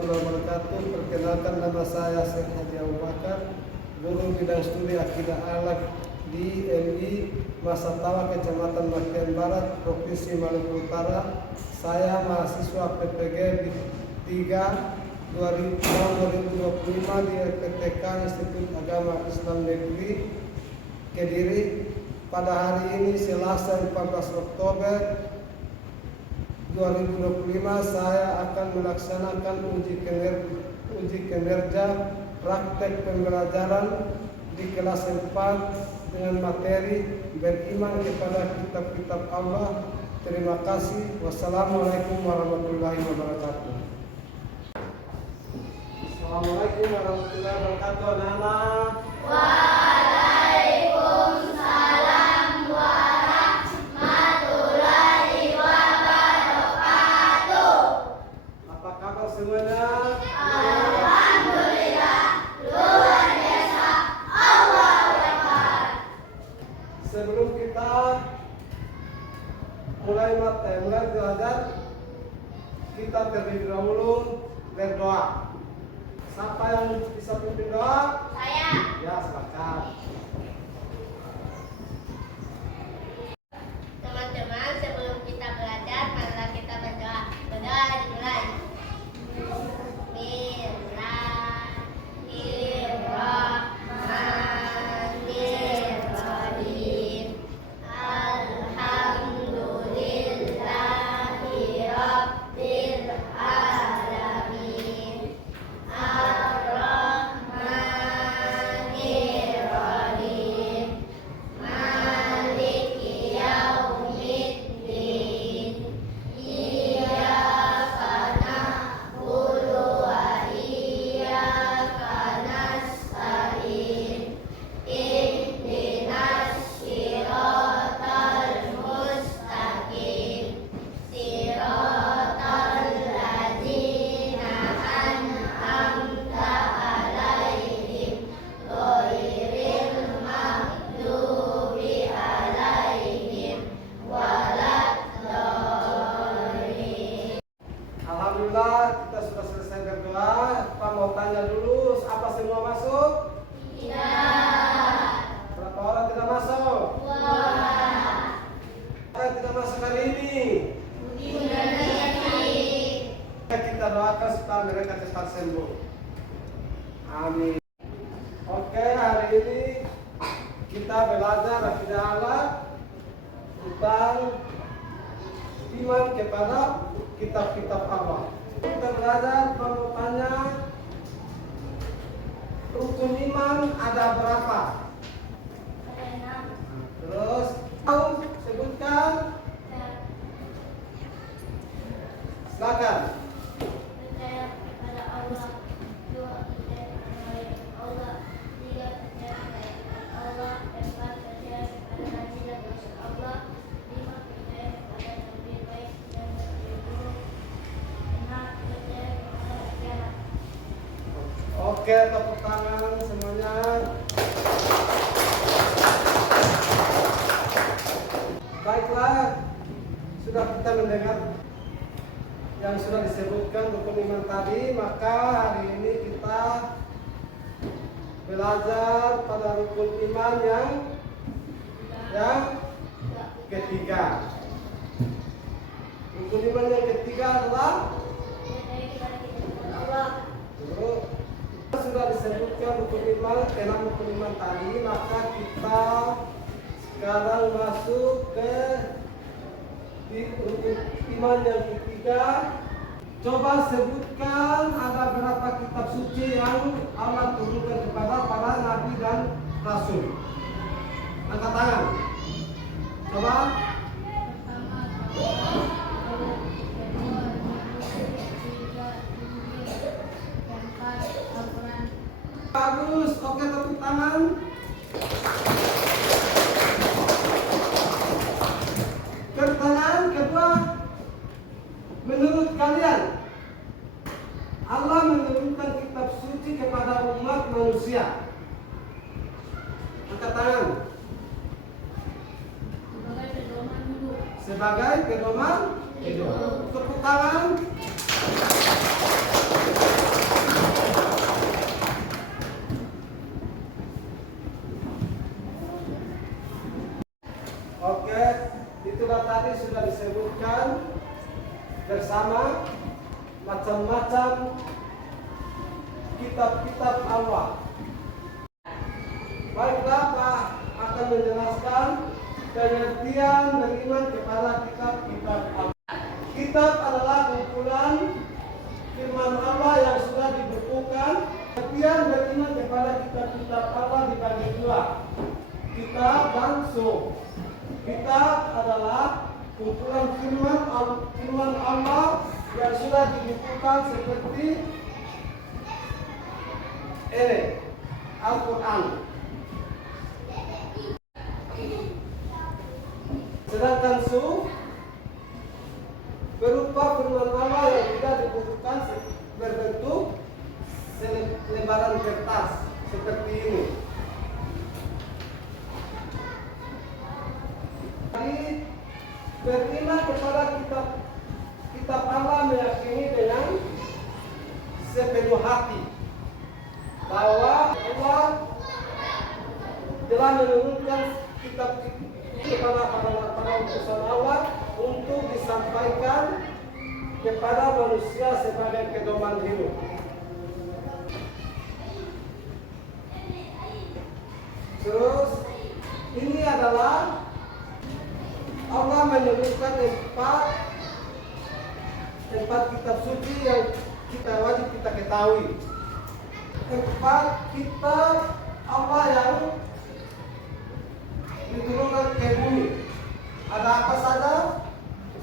warahmatullahi wabarakatuh. Perkenalkan, nama saya Syekh Haji Abu Bakar, guru bidang studi akidah alaq di MI Masatawa, Kecamatan Makian Barat, Provinsi Maluku Utara. Saya mahasiswa PPG 3 tahun 2025 di LPTK Institut Agama Islam Negeri Kediri. Pada hari ini Selasa 14 Oktober 2025 saya akan melaksanakan uji kinerja praktek pembelajaran di kelas 4 dengan materi beriman kepada kitab-kitab Allah. Terima kasih. Wassalamualaikum warahmatullahi wabarakatuh. Assalamualaikum warahmatullahi wabarakatuh. Anak-anak. Waalaikumsalam warahmatullahi wabarakatuh. Apa kabar semuanya? Alhamdulillah, luar biasa. Allahu Akbar. Sebelum kita mulai belajar, kita terlebih dahulu berdoa. Siapa yang bisa pimpin doa? Saya. Ya, silakan. Teman-teman, sebelum kita belajar, marilah kita berdoa. Berdoa dimulai. Bismillahirrahmanirrahim. Alhamdulillahi rabbil alamin. Ar-Rahmanir-Rahim. Maliki yaumiddin. Iyyaka na'budu wa iyyaka nasta'in. Ihdinas siratal mustaqim. Siratal ladzina an'amta 'alaihim ghairil maghdubi 'alaihim waladdallin. Alhamdulillah, kita sudah selesai berdoa. Pak mau tanya dulu, apa semua masuk? Tidak. Berapa orang tidak masuk? Wah. Siapa yang tidak masuk hari ini? Budi. Kita doakan supaya mereka cepat sembuh. Amin. Oke, hari ini kita belajar akidah Allah tentang iman kepada kitab-kitab Allah. Kita belajar tanya rukun iman ada berapa? Terus tahu sebutkan, silakan. Percaya pada Allah, 2 percaya kepada Allah, 3 percaya kepada Allah, 4 percaya kepada Nabi dan Rasul Allah, 5 percaya kepada Nabi baik dan Nabi buruk, 6 percaya kepada akhirat. Oke, tepuk tangan semuanya. Baiklah, sudah kita mendengar yang sudah disebutkan rukun iman tadi, maka hari ini kita belajar pada rukun iman yang ketiga. Rukun iman yang ketiga adalah Percaya kepada kitab Allah. dulu sudah disebutkan rukun iman, 6 rukun iman tadi, maka kita sekarang masuk ke rukun iman yang ketiga. Coba sebutkan ada berapa kitab suci yang Allah turunkan kepada para nabi dan rasul. Angkat tangan. Coba. Bagus. Oke, tepuk tangan. Pertanyaan kedua, menurut kalian Allah menurunkan kitab suci kepada umat manusia? Angkat tangan. Sebagai pedoman hidup. Tepuk tangan. Itulah tadi sudah disebutkan bersama macam-macam kitab-kitab Allah. Baiklah, Pak akan menjelaskan pengertian beriman kepada kitab-kitab Allah. Kitab adalah kumpulan firman Allah yang sudah dibukukan. Pengertian beriman kepada kitab-kitab Allah dibagi dua, kitab dan suh. Kitab adalah kumpulan firman Allah yang sudah dibukukan seperti ini, Al-Quran. Sedangkan suh berupa firman Allah yang tidak dibukukan berbentuk lembaran kertas seperti ini. Jadi beriman kepada kitab Allah meyakini dengan sepenuh hati bahwa Allah telah menurunkan kitab kepada utusan Allah untuk disampaikan kepada manusia sebagai pedoman hidup. Terus ini adalah Allah menurunkan empat kitab suci yang wajib kita ketahui. Empat kitab Allah yang diturunkan ke bumi. Ada apa saja?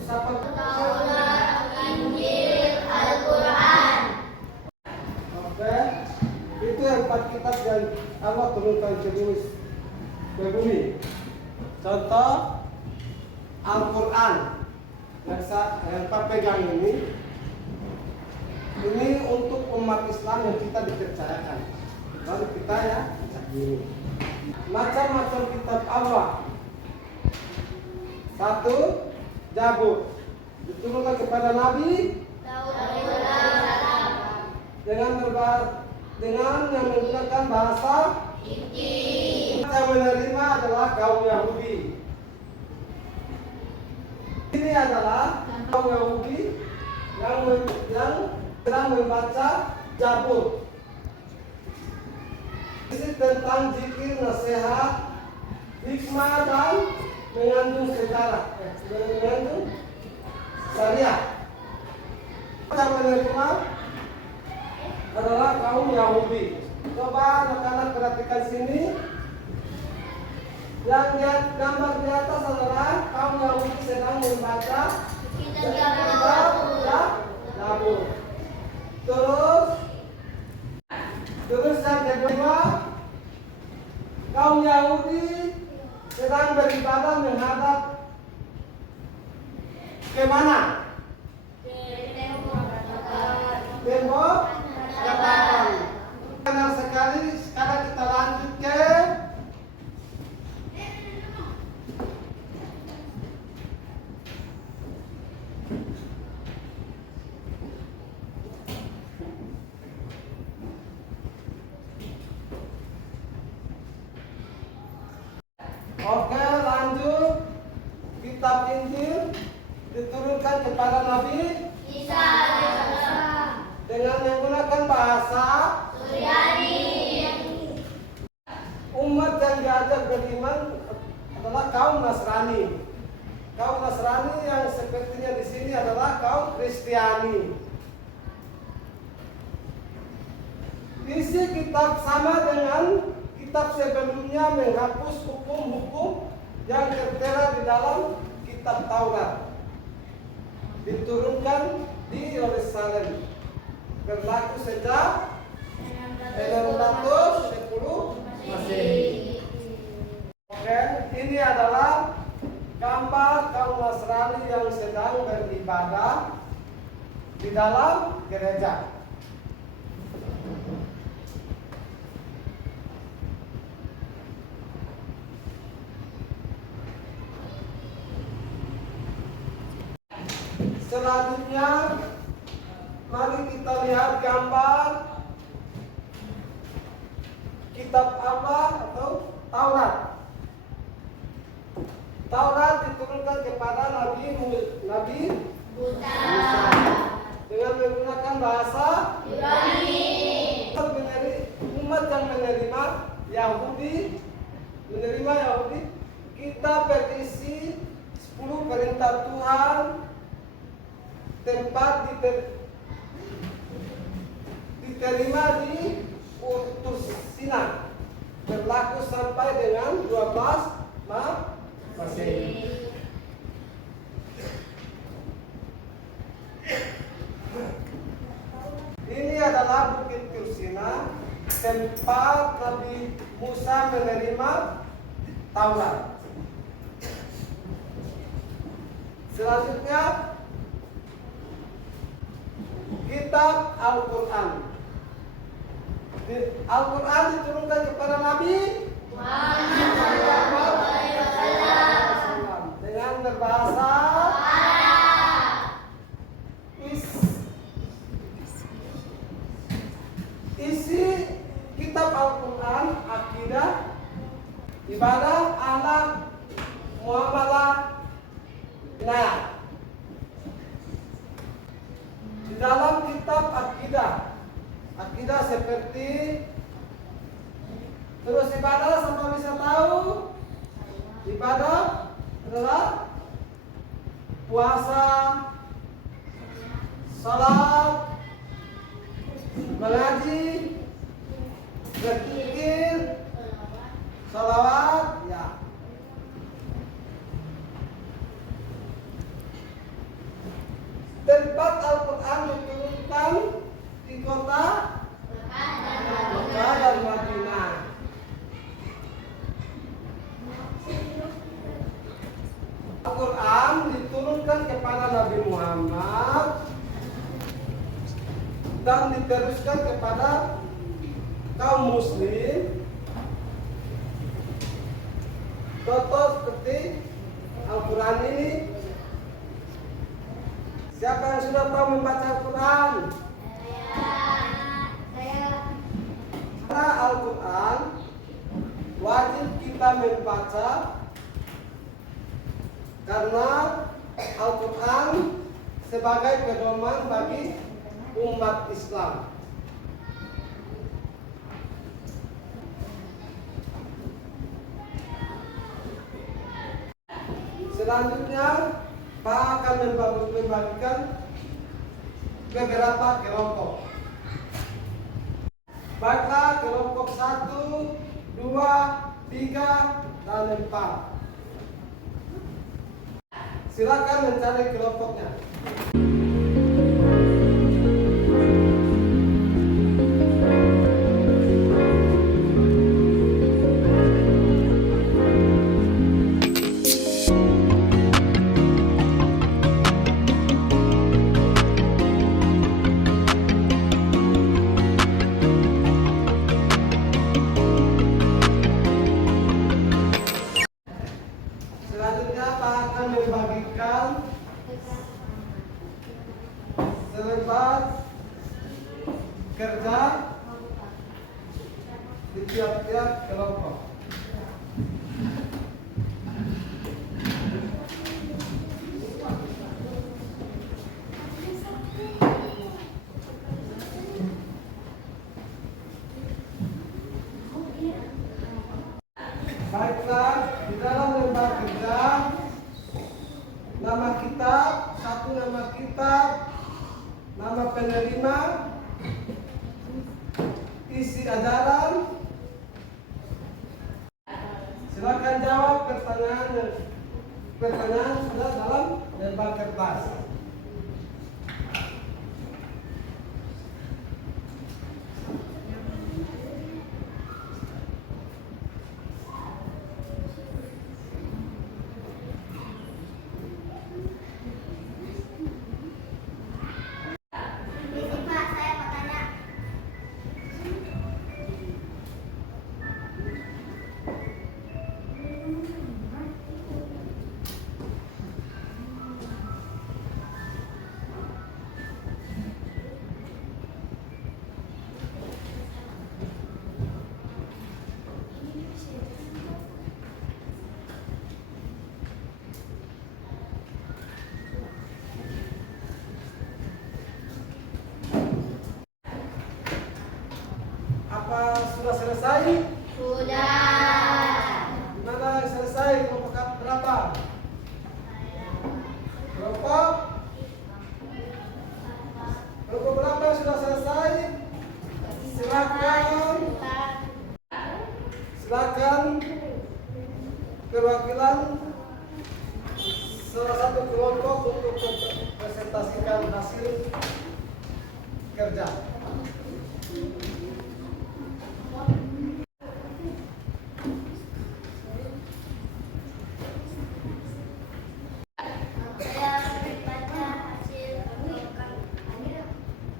Taurat, Injil, Al-Quran. Oke, itu empat kitab yang Allah turunkan ke bumi. Contoh Al-Quran yang Pak pegang ini untuk umat Islam yang kita dipercayakan. Baru kita ya macam-macam kitab Allah. Satu, Zabur diturunkan kepada Nabi dengan yang menggunakan bahasa Injil. Yang menerima adalah kaum Yahudi. Ini adalah kaum Yahudi yang sedang membaca Zabur. Ini tentang zikir, nasihat, hikmah dan mengandung sejarah, mengandung syariat. Yang menerima adalah kaum Yahudi. Coba anak-anak perhatikan sini. Yang gambar di atas adalah kaum Yahudi sedang membaca Zabur. Terus yang kedua, kaum Yahudi sedang beribadah menghadap ke mana? Tembok katakan. Benar sekali. Sekarang kita lanjut ke Oke, lanjut. Kitab Injil diturunkan kepada Nabi Isa dengan menggunakan bahasa Suryani. Umat yang diajak beriman adalah kaum Nasrani. Kaum Nasrani yang sepertinya di sini adalah kaum Kristiani. Isi kitab sama dengan kitab sebelumnya, menghapus hukum-hukum yang tertera di dalam kitab Taurat. Diturunkan di Yerusalem. Berlaku sejak 610 Masehi. Oke, ini adalah gambar kaum Nasrani yang sedang beribadah di dalam gereja. Selanjutnya, mari kita lihat gambar kitab Allah atau Taurat. Taurat diturunkan diturunkan kepada Nabi Musa. dengan menggunakan bahasa Ibrani. Umat yang menerima Yahudi kitab berisi 10 perintah Tuhan, tempat diterima di Utus Sinai, berlaku sampai dengan 12 Masehi. Ini adalah Bukit Tursina, tempat Nabi Musa menerima Taurat. Selanjutnya, kitab Al-Quran. Al-Quran diturunkan kepada Nabi Muhammad Sallallahu Alaihi Wasallam dengan berbahasa isi kitab Al-Quran, akidah, ibadah, anak, muamalah, nah. Di dalam kitab akidah seperti terus ibadah, sama bisa tahu ibadah adalah puasa, salat, mengaji, berzikir, salawat, ya. Tempat Al-Quran diturunkan di kota Mekah dan Madinah. Al-Quran diturunkan kepada Nabi Muhammad dan diteruskan kepada kaum muslim. Contoh seperti Al-Quran ini, siapa yang sudah tahu membaca Al-Quran? Saya. Karena Al-Quran wajib kita membaca, karena Al-Quran sebagai pedoman bagi umat Islam. Selanjutnya, Pak akan membagikan beberapa kelompok. Baiklah, kelompok 1, 2, 3, dan 4. Silakan mencari kelompoknya. Selanjutnya Pak akan membagikan selebar kerja di tiap-tiap kelompok. Baiklah, di dalam lembar kerja, nama kitab, satu nama kitab, nama penerima, isi ajaran. Silakan jawab pertanyaan sudah dalam lembar kertas. Pak, saya mau tanya. selesai? Sudah. Gimana yang selesai? Kelompok berapa? Kelompok? Kelompok berapa yang sudah selesai? Silakan perwakilan salah satu kelompok untuk presentasikan hasil kerja. Saya membaca hasil pengungkapan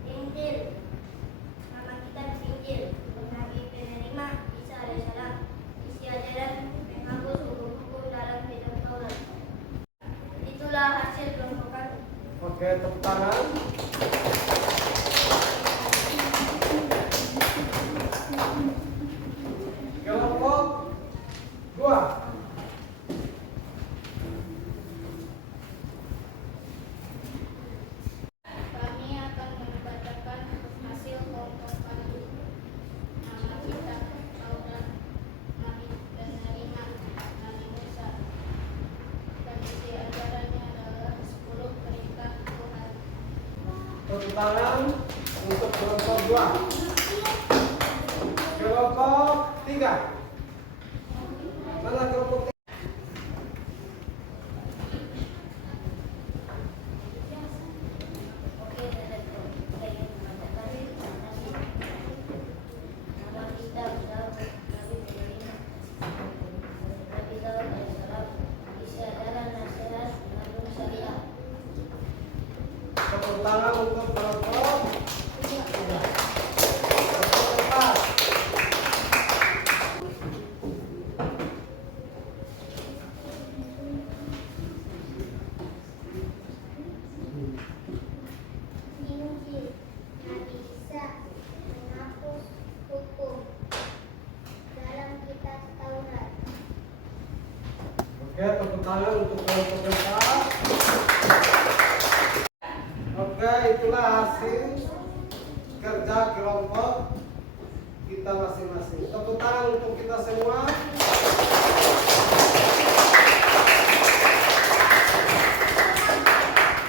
Injil. Nama kita Injil. Bagi penerima Isa alaihissalam. Isi ajaran menghapus hukum-hukum dalam kitab Taurat. Itulah hasil pengungkapan. Oke, tepuk tangan. Kelompok 2. Kami akan membacakan hasil pengungkapan nama kitab Taurat. Nabi penerima Nabi Musa. Dan isi ajarannya adalah 10 perintah Tuhan. Tepuk tangan untuk kelompok 2. Kelompok 3. Mana kelompok 3? Oke, direktur. Saya ingin membacakan nama kitab Daud Nabi penerima Nabi Daud alaihissalam. Isi ajaran nasihat mengandung syariah. Tepuk tangan untuk kelompok 3. Kelompok 4. Injil Nabi Isa menghapus hukum dalam kitab Taurat. Oke, tepuk tangan untuk kelompok 4. Oke, itulah hasil kerja kelompok kita masing-masing. Tepuk tangan untuk kita semua.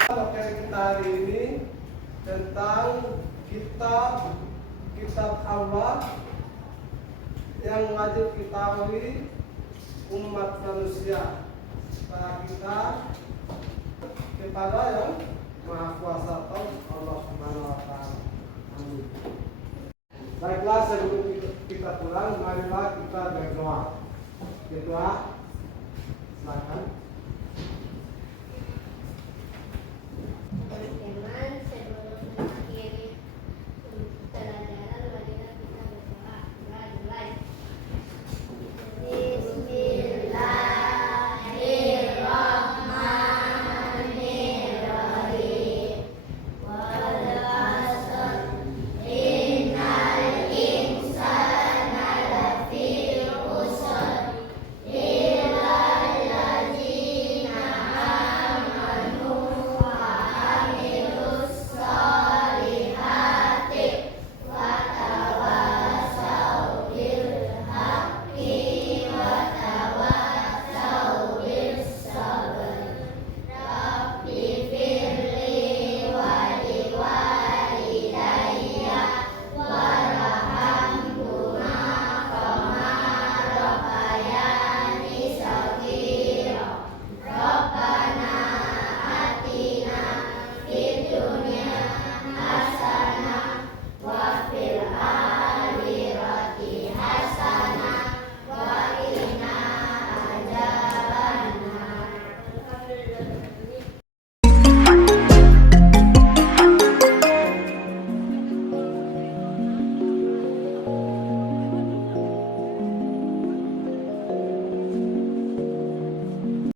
Materi kita hari ini tentang kitab Allah yang wajib diketahui umat manusia supaya kita kepada yang Maha Kuasa atau Allah Subhanahu wa Ta'ala. Amin. Baiklah, sebelum kita pulang, marilah kita berdoa. Berdoa.